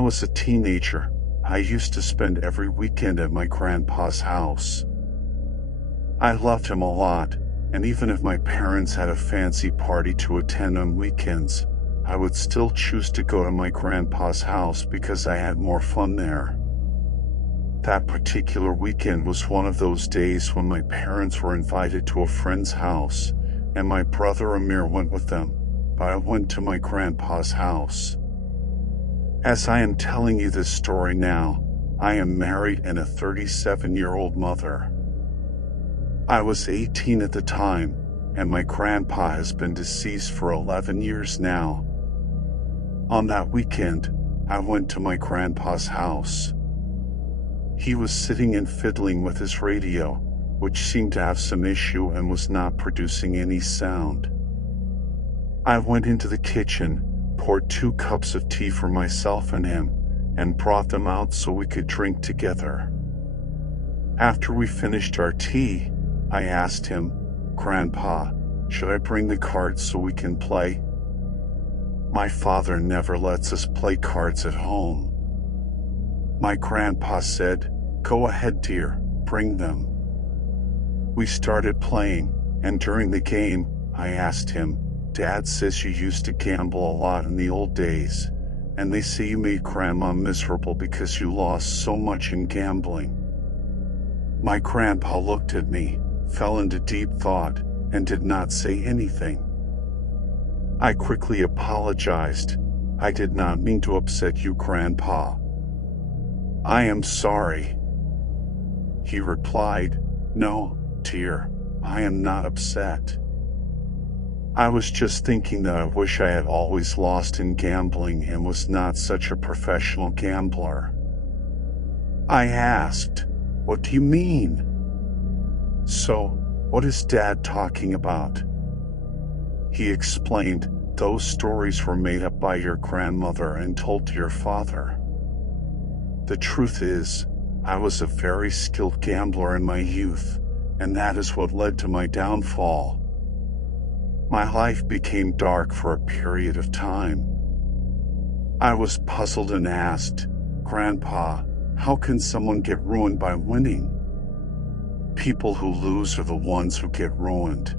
I was a teenager, I used to spend every weekend at my grandpa's house. I loved him a lot, and even if my parents had a fancy party to attend on weekends, I would still choose to go to my grandpa's house because I had more fun there. That particular weekend was one of those days when my parents were invited to a friend's house, and my brother Amir went with them, but I went to my grandpa's house. As I am telling you this story now, I am married and a 37-year-old mother. I was 18 at the time, and my grandpa has been deceased for 11 years now. On that weekend, I went to my grandpa's house. He was sitting and fiddling with his radio, which seemed to have some issue and was not producing any sound. I went into the kitchen, poured 2 cups of tea for myself and him, and brought them out so we could drink together. After we finished our tea, I asked him, "Grandpa, should I bring the cards so we can play?" My father never lets us play cards at home. My grandpa said, "Go ahead, dear, bring them." We started playing, and during the game, I asked him, "Dad says you used to gamble a lot in the old days, and they say you made Grandma miserable because you lost so much in gambling." My grandpa looked at me, fell into deep thought, and did not say anything. I quickly apologized. "I did not mean to upset you, Grandpa." "I am sorry." He replied, "No, dear, I am not upset. I was just thinking that I wish I had always lost in gambling and was not such a professional gambler." I asked, "What do you mean?" "So, what is Dad talking about?" He explained, "Those stories were made up by your grandmother and told to your father. The truth is, I was a very skilled gambler in my youth, and that is what led to my downfall. My life became dark for a period of time." I was puzzled and asked, "Grandpa, how can someone get ruined by winning?" "People who lose are the ones who get ruined."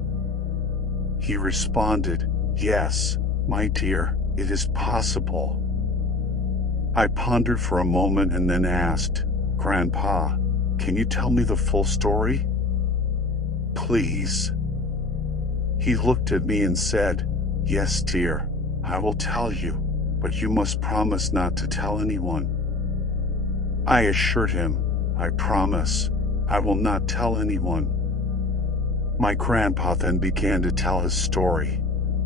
He responded, "Yes, my dear, it is possible." I pondered for a moment and then asked, "Grandpa, can you tell me the full story?" "Please." He looked at me and said, "Yes, dear, I will tell you, but you must promise not to tell anyone." I assured him, "I promise, I will not tell anyone." My grandpa then began to tell his story.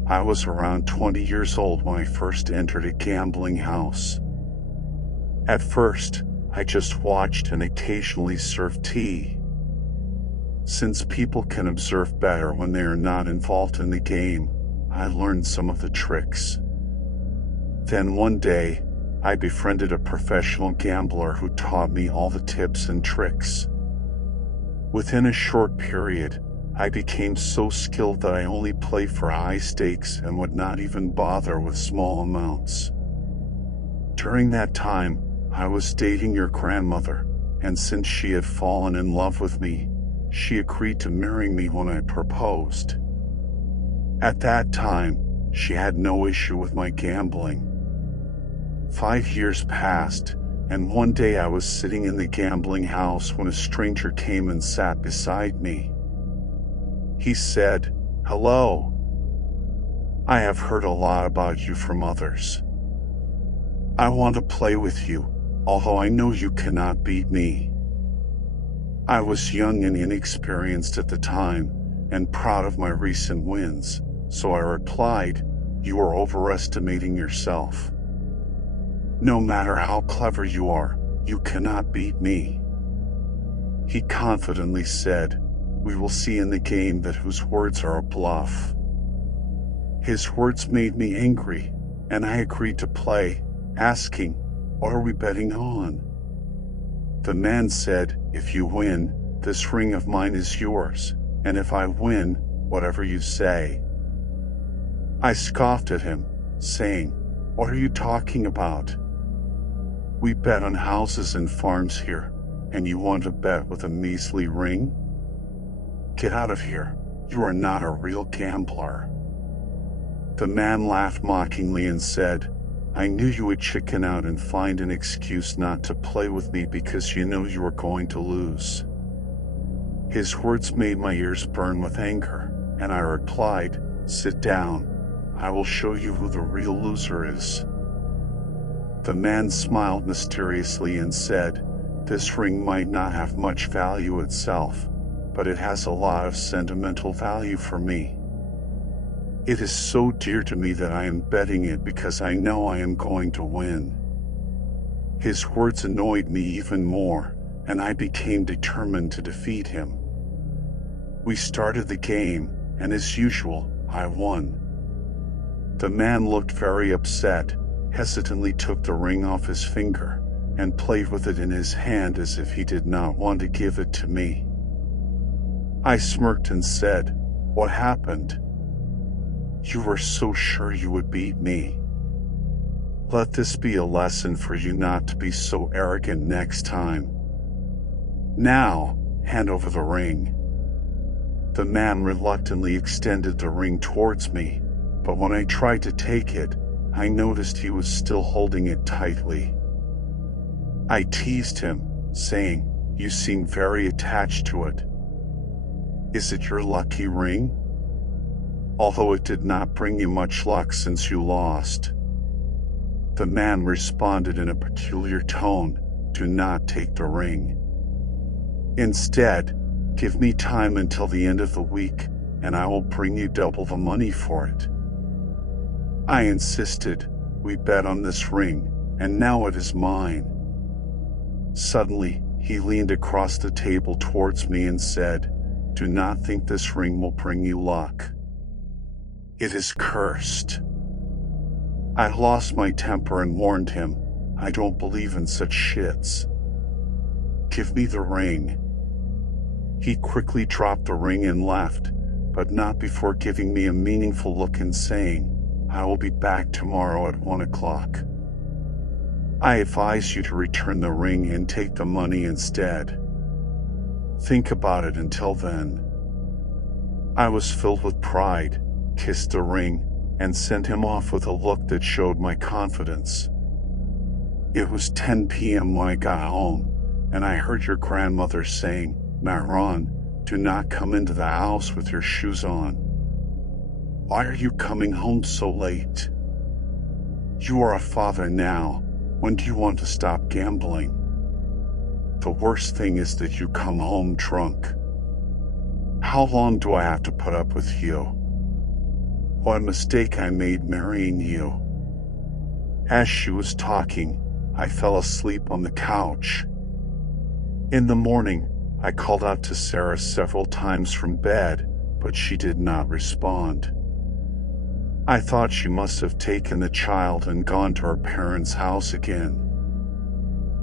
I was around 20 years old when I first entered a gambling house. At first, I just watched and occasionally served tea. Since people can observe better when they are not involved in the game, I learned some of the tricks. Then one day, I befriended a professional gambler who taught me all the tips and tricks. Within a short period, I became so skilled that I only played for high stakes and would not even bother with small amounts. During that time, I was dating your grandmother, and since she had fallen in love with me, she agreed to marry me when I proposed. At that time, she had no issue with my gambling. 5 years passed, and one day I was sitting in the gambling house when a stranger came and sat beside me. He said, "Hello. I have heard a lot about you from others. I want to play with you, although I know you cannot beat me." I was young and inexperienced at the time, and proud of my recent wins, so I replied, "You are overestimating yourself. No matter how clever you are, you cannot beat me." He confidently said, "We will see in the game that whose words are a bluff." His words made me angry, and I agreed to play, asking, "What are we betting on?" The man said, "If you win, this ring of mine is yours, and if I win, whatever you say." I scoffed at him, saying, "What are you talking about? We bet on houses and farms here, and you want to bet with a measly ring? Get out of here. You are not a real gambler. The man laughed mockingly and said, I knew you would chicken out and find an excuse not to play with me because you know you were going to lose. His words made my ears burn with anger, and I replied, Sit down. I will show you who the real loser is. The man smiled mysteriously and said, This ring might not have much value itself, but it has a lot of sentimental value for me. It is so dear to me that I am betting it because I know I am going to win. His words annoyed me even more, and I became determined to defeat him. We started the game, and as usual, I won. The man looked very upset, hesitantly took the ring off his finger, and played with it in his hand as if he did not want to give it to me. I smirked and said, What happened? You were so sure you would beat me. Let this be a lesson for you not to be so arrogant next time. Now, hand over the ring. The man reluctantly extended the ring towards me, but when I tried to take it, I noticed he was still holding it tightly. I teased him, saying, You seem very attached to it. Is it your lucky ring? Although it did not bring you much luck since you lost. The man responded in a peculiar tone, Do not take the ring. Instead, give me time until the end of the week, and I will bring you double the money for it. I insisted. We bet on this ring, and now it is mine. Suddenly, he leaned across the table towards me and said, Do not think this ring will bring you luck. It is cursed. I lost my temper and warned him, I don't believe in such shits. Give me the ring. He quickly dropped the ring and left, but not before giving me a meaningful look and saying, I will be back tomorrow at 1 o'clock. I advise you to return the ring and take the money instead. Think about it until then. I was filled with pride, kissed the ring, and sent him off with a look that showed my confidence. It was 10 p.m. when I got home, and I heard your grandmother saying, Maron, do not come into the house with your shoes on. Why are you coming home so late? You are a father now. When do you want to stop gambling? The worst thing is that you come home drunk. How long do I have to put up with you? What a mistake I made marrying you. As she was talking, I fell asleep on the couch. In the morning, I called out to Sarah several times from bed, but she did not respond. I thought she must have taken the child and gone to her parents' house again.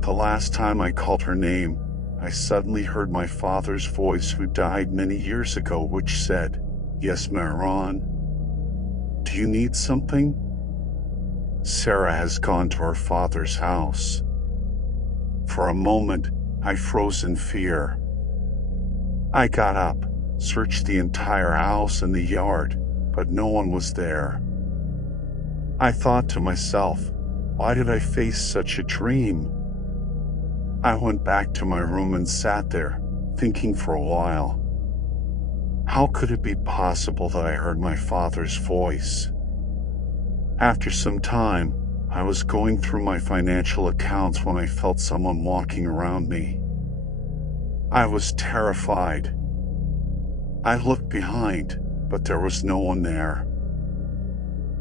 The last time I called her name, I suddenly heard my father's voice, who died many years ago, which said, Yes, Maron. Do you need something? Sarah has gone to her father's house. For a moment, I froze in fear. I got up, searched the entire house and the yard, but no one was there. I thought to myself, why did I face such a dream? I went back to my room and sat there, thinking for a while. How could it be possible that I heard my father's voice? After some time, I was going through my financial accounts when I felt someone walking around me. I was terrified. I looked behind, but there was no one there.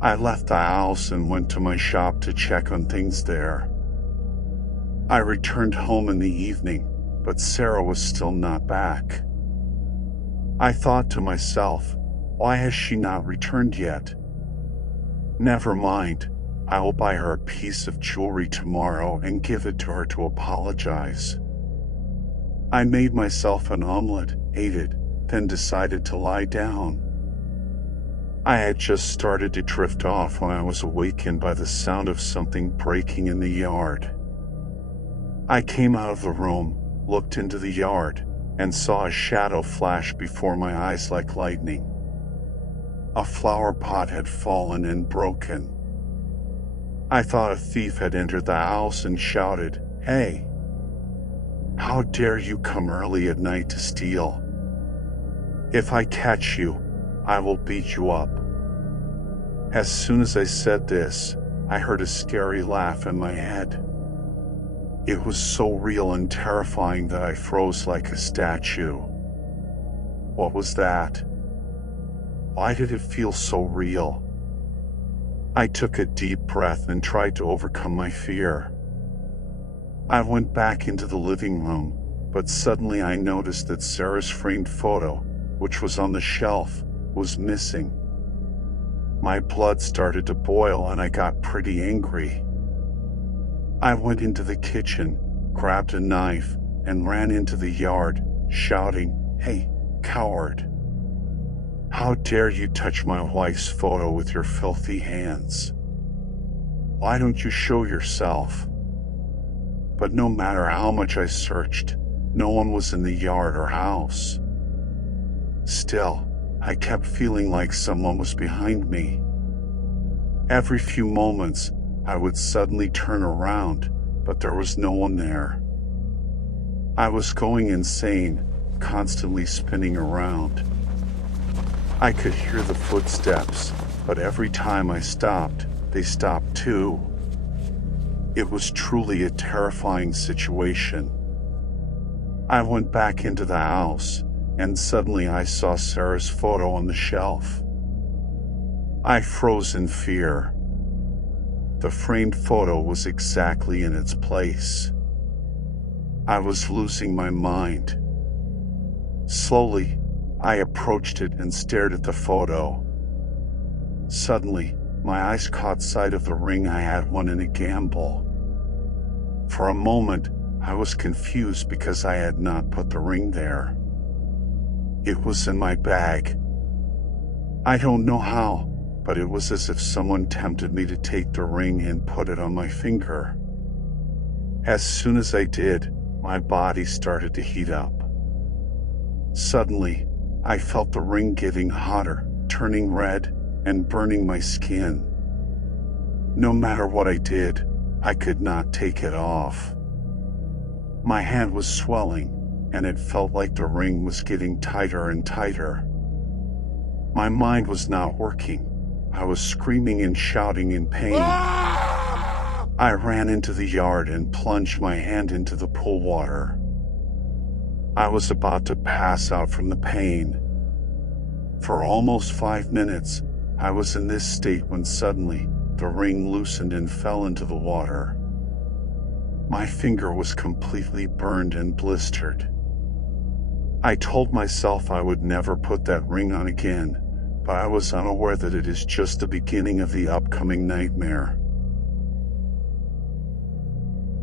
I left the house and went to my shop to check on things there. I returned home in the evening, but Sarah was still not back. I thought to myself, why has she not returned yet? Never mind, I will buy her a piece of jewelry tomorrow and give it to her to apologize. I made myself an omelet, ate it, then decided to lie down. I had just started to drift off when I was awakened by the sound of something breaking in the yard. I came out of the room, looked into the yard, and saw a shadow flash before my eyes like lightning. A flower pot had fallen and broken. I thought a thief had entered the house and shouted, "Hey! How dare you come early at night to steal? If I catch you, I will beat you up." As soon as I said this, I heard a scary laugh in my head. It was so real and terrifying that I froze like a statue. What was that? Why did it feel so real? I took a deep breath and tried to overcome my fear. I went back into the living room, but suddenly I noticed that Sarah's framed photo, which was on the shelf, was missing. My blood started to boil and I got pretty angry. I went into the kitchen, grabbed a knife, and ran into the yard, shouting, "Hey, coward! How dare you touch my wife's photo with your filthy hands? Why don't you show yourself?" But no matter how much I searched, no one was in the yard or house. Still, I kept feeling like someone was behind me. Every few moments, I would suddenly turn around, but there was no one there. I was going insane, constantly spinning around. I could hear the footsteps, but every time I stopped, they stopped too. It was truly a terrifying situation. I went back into the house, and suddenly I saw Sarah's photo on the shelf. I froze in fear. The framed photo was exactly in its place. I was losing my mind. Slowly, I approached it and stared at the photo. Suddenly, my eyes caught sight of the ring I had won in a gamble. For a moment, I was confused because I had not put the ring there. It was in my bag. I don't know how, but it was as if someone tempted me to take the ring and put it on my finger. As soon as I did, my body started to heat up. Suddenly, I felt the ring getting hotter, turning red, and burning my skin. No matter what I did, I could not take it off. My hand was swelling, and it felt like the ring was getting tighter and tighter. My mind was not working. I was screaming and shouting in pain. I ran into the yard and plunged my hand into the pool water. I was about to pass out from the pain. For almost 5 minutes, I was in this state when suddenly, the ring loosened and fell into the water. My finger was completely burned and blistered. I told myself I would never put that ring on again, but I was unaware that it is just the beginning of the upcoming nightmare.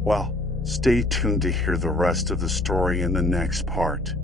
Well, stay tuned to hear the rest of the story in the next part.